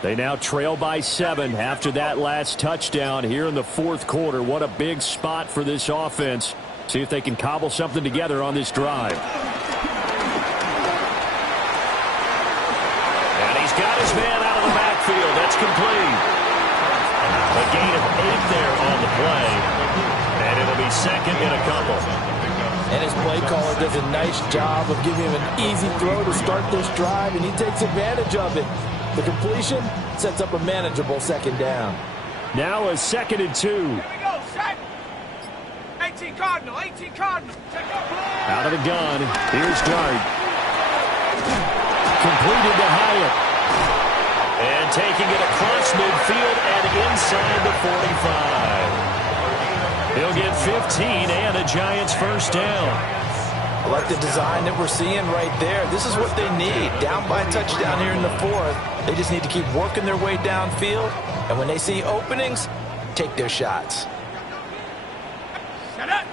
They now trail by 7 after that last touchdown here in the 4th quarter. What a big spot for this offense. See if they can cobble something together on this drive. And he's got his man out of the backfield. That's complete. A gain of 8 there on the play. And it'll be 2nd and a couple. And his play caller does a nice job of giving him an easy throw to start this drive, and he takes advantage of it. The completion sets up a manageable 2nd down. Now a 2nd and 2. Here we go, set. 18 Cardinal, 18 Cardinal. Check out play. Out of the gun. Here's Dart. Completed to Hyatt. And taking it across midfield and inside the 45. He'll get 15 and a Giants 1st down. I like the design that we're seeing right there. This is what they need. Down by a touchdown here in the 4th. They just need to keep working their way downfield. And when they see openings, take their shots. Set up.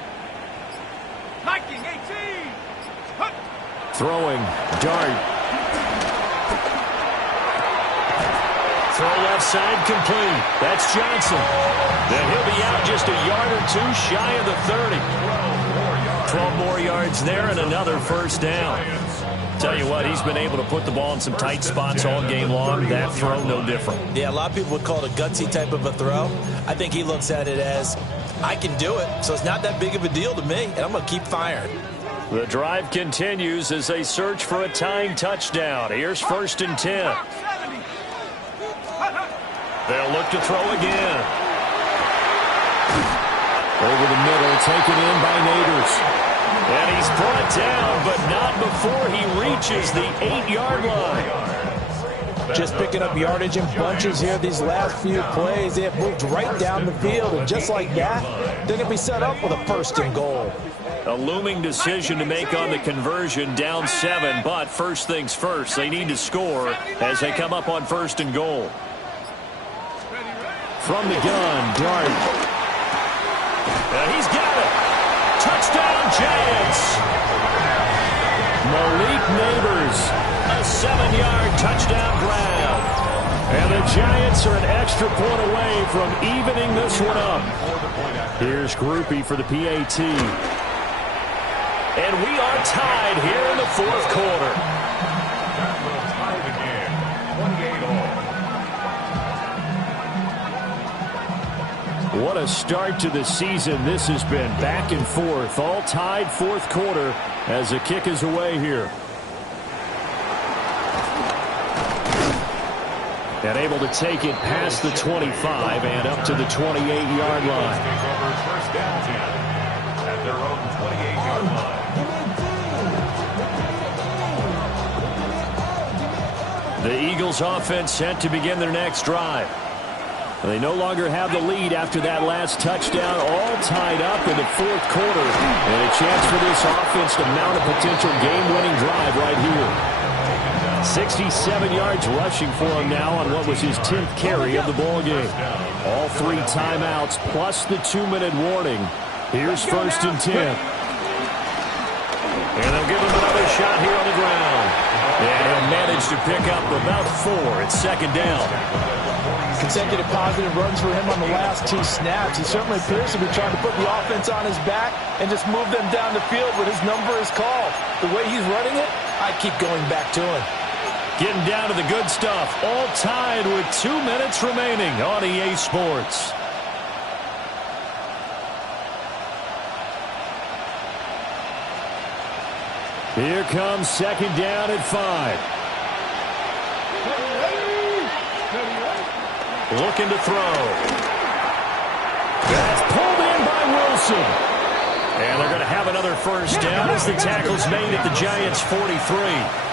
Hiking, 18. Hup. Throwing. Dart. Throw left side complete. That's Johnson. Then he'll be out just a yard or 2 shy of the 30. 12 more yards there and another 1st down. Tell you what, he's been able to put the ball in some tight spots all game long. That throw, no different. Yeah, a lot of people would call it a gutsy type of a throw. I think he looks at it as, I can do it, so it's not that big of a deal to me, and I'm going to keep firing. The drive continues as they search for a tying touchdown. Here's 1st and 10. They'll look to throw again. Over the middle, taken in by Neighbors. And he's brought down, but not before he reaches the 8-yard line. Just picking up yardage in bunches here these last few plays. They have moved right down the field, and just like that, they're going to be set up with a 1st and goal. A looming decision to make on the conversion, down 7, but first things first, they need to score as they come up on 1st and goal. From the gun, Dart. He's got it. Touchdown, Giants. Malik Neighbors, a 7-yard touchdown grab. And the Giants are an extra point away from evening this one up. Here's Groupie for the PAT. And we are tied here in the fourth quarter. That will tie the game, 28 all. What a start to the season this has been. Back and forth, all tied fourth quarter as the kick is away here. And able to take it past the 25 and up to the 28-yard line. First down 10 at their own 28-yard line. The Eagles offense set to begin their next drive. They no longer have the lead after that last touchdown, all tied up in the fourth quarter. And a chance for this offense to mount a potential game-winning drive right here. 67 yards rushing for him now on what was his 10th carry of the ball game. All 3 timeouts plus the 2-minute warning. Here's 1st and 10. And they'll give him another shot here on the ground. And he'll manage to pick up about 4 at 2nd down. Consecutive positive runs for him on the last 2 snaps. He certainly appears to be trying to put the offense on his back and just move them down the field when his number is called. The way he's running it, I keep going back to him. Getting down to the good stuff. All tied with 2 minutes remaining on EA Sports. Here comes 2nd down at 5. Looking to throw. That's pulled in by Wilson. And they're going to have another first down as the tackle's made at the Giants' 43.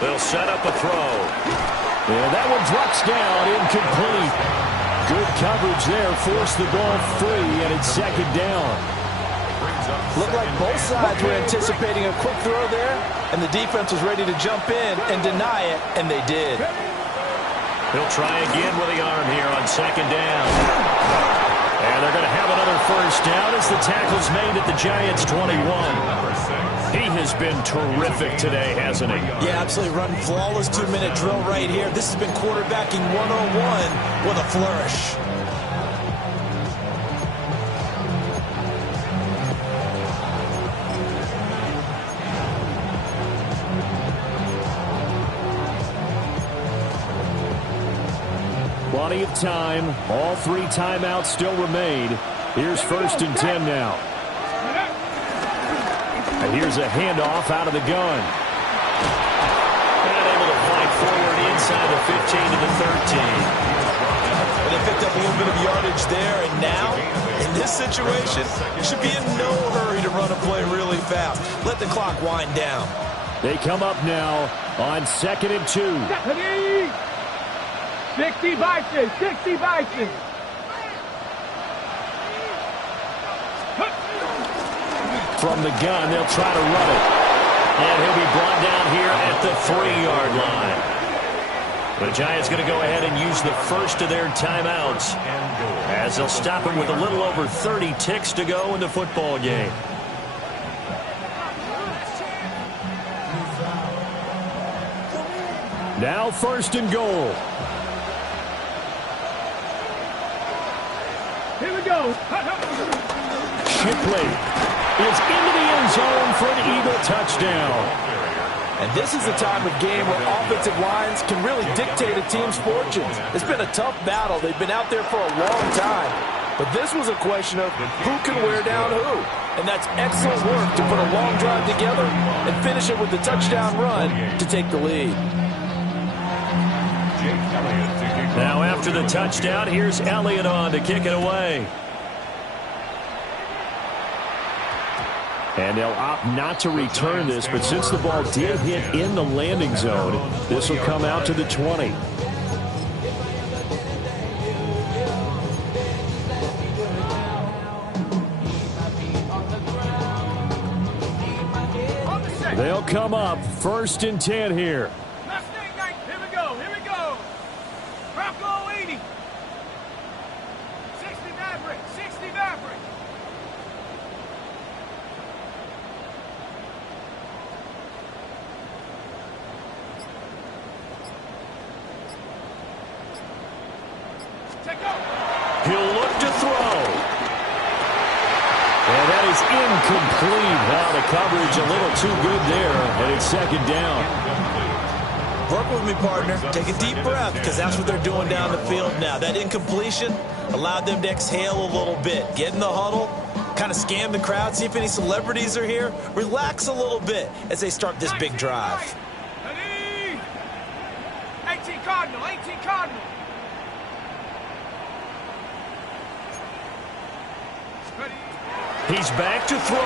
They'll set up a throw. And that one drops down, incomplete. Good coverage there, forced the ball free, and it's 2nd down. Looked like both sides were anticipating a quick throw there, and the defense was ready to jump in and deny it, and they did. He'll try again with the arm here on 2nd down. And they're going to have another first down as the tackle's made at the Giants' 21. He has been terrific today, hasn't he? Yeah, absolutely. Running flawless 2-minute drill right here. This has been quarterbacking 101 with a flourish. Plenty of time. All 3 timeouts still remain. Here's 1st and 10 now. And here's a handoff out of the gun. Not able to fight forward inside the 15 to the 13. Well, they picked up a little bit of yardage there, and now, in this situation, you should be in no hurry to run a play really fast. Let the clock wind down. They come up now on 2nd and 2. 60 Bison, 60 Bison. From the gun, they'll try to run it. And he'll be brought down here at the 3-yard line. The Giants going to go ahead and use the first of their timeouts as they'll stop him with a little over 30 ticks to go in the football game. Now 1st and goal. Here we go. Shipley is into the end zone for an Eagle touchdown. And this is the time of game where offensive lines can really dictate a team's fortunes. It's been a tough battle. They've been out there for a long time. But this was a question of who can wear down who. And that's excellent work to put a long drive together and finish it with the touchdown run to take the lead. Now after the touchdown, here's Elliott on to kick it away. And they'll opt not to return this, but since the ball did hit in the landing zone, this will come out to the 20. They'll come up 1st and 10 here. Here we go. Here we go. Bronco 80. 60 Maverick. 60 Maverick. throw. And that is incomplete. Now the coverage a little too good there, and it's second down. Work with me, partner. Take a deep breath, because that's what they're doing down the field now. That incompletion allowed them to exhale a little bit. Get in the huddle, kind of scan the crowd, see if any celebrities are here. Relax a little bit as they start this big drive. 18 Cardinal, 18 Cardinal. He's back to throw.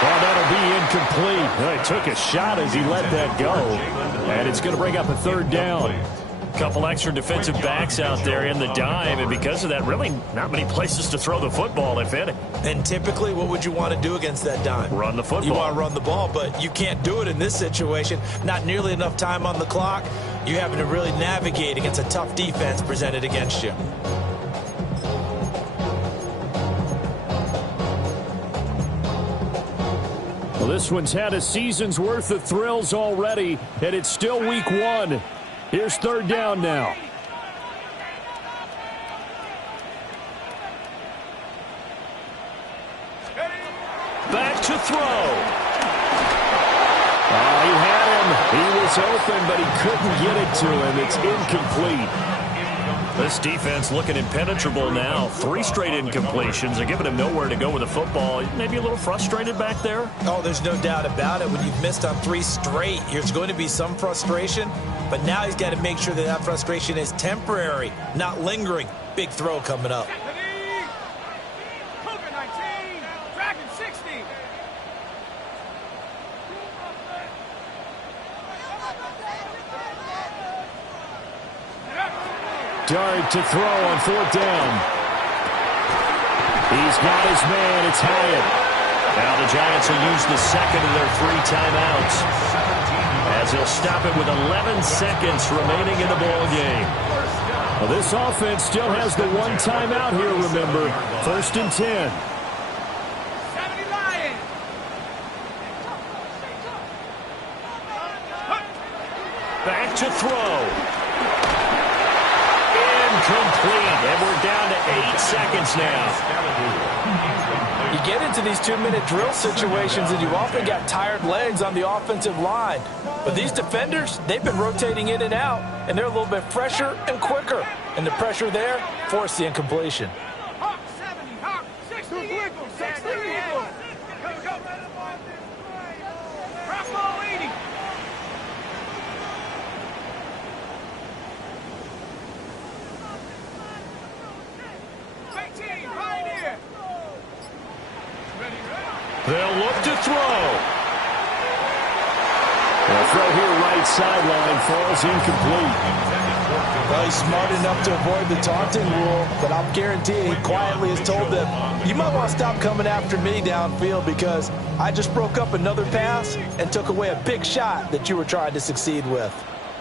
Well, that'll be incomplete. He took a shot as he let that go. And it's going to bring up a third down. A couple extra defensive backs out there in the dime, and because of that, really not many places to throw the football, if any. And typically, what would you want to do against that dime? Run the football. You want to run the ball, but you can't do it in this situation. Not nearly enough time on the clock. You're having to really navigate against a tough defense presented against you. Well, this one's had a season's worth of thrills already, and it's still week one. Here's third down now. Back to throw. Oh, he had him. He was open, but he couldn't get it to him. It's incomplete. This defense looking impenetrable now. 3 straight incompletions. They're giving him nowhere to go with the football. Maybe a little frustrated back there? Oh, there's no doubt about it. When you've missed on 3 straight, there's going to be some frustration. But now he's got to make sure that that frustration is temporary, not lingering. Big throw coming up. Cougar 19, Dragon 60. Dart to throw on fourth down. He's got his man. It's Hyatt. Now the Giants will use the second of their 3 timeouts, as he'll stop it with 11 seconds remaining in the ball game. Well, this offense still has the 1 timeout here, remember. 1st and 10. 70 Lions. Back to throw. Incomplete. And we're down to 8 seconds now. You get into these 2-minute drill situations, and you often got tired legs on the offensive line. But these defenders, they've been rotating in and out, and they're a little bit fresher and quicker. And the pressure there forced the incompletion. Hawk 70, Hawk 60 Eagles, 60 Eagles. Go, go. Drop ball 80. Pioneer. They'll look to throw. The throw here right sideline falls incomplete. Well, he's smart enough to avoid the taunting rule, but I'm guaranteeing he quietly has told them, you might want to stop coming after me downfield because I just broke up another pass and took away a big shot that you were trying to succeed with.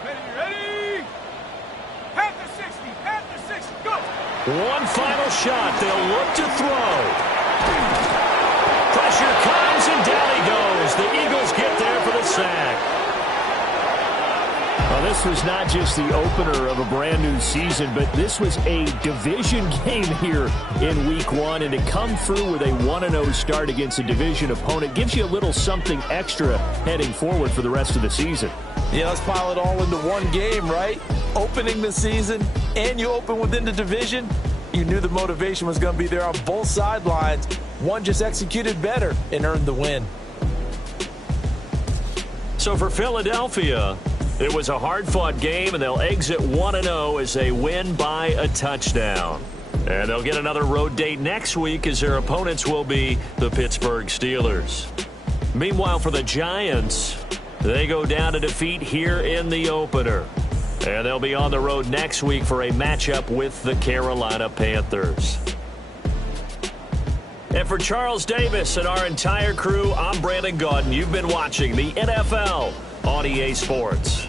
Ready? Panther 60, Panther 60, go. One final shot. They'll look to throw. Pressure comes, and down he goes. The Eagles get there for the sack. Well, this was not just the opener of a brand-new season, but this was a division game here in Week 1. And to come through with a 1-0 start against a division opponent gives you a little something extra heading forward for the rest of the season. Yeah, let's pile it all into one game, right? Opening the season, and you open within the division. You knew the motivation was going to be there on both sidelines. One just executed better and earned the win. So for Philadelphia, it was a hard-fought game, and they'll exit 1-0 as they win by a touchdown. And they'll get another road date next week as their opponents will be the Pittsburgh Steelers. Meanwhile, for the Giants, they go down to defeat here in the opener. And they'll be on the road next week for a matchup with the Carolina Panthers. And for Charles Davis and our entire crew, I'm Brandon Gaudin. You've been watching the NFL on EA Sports.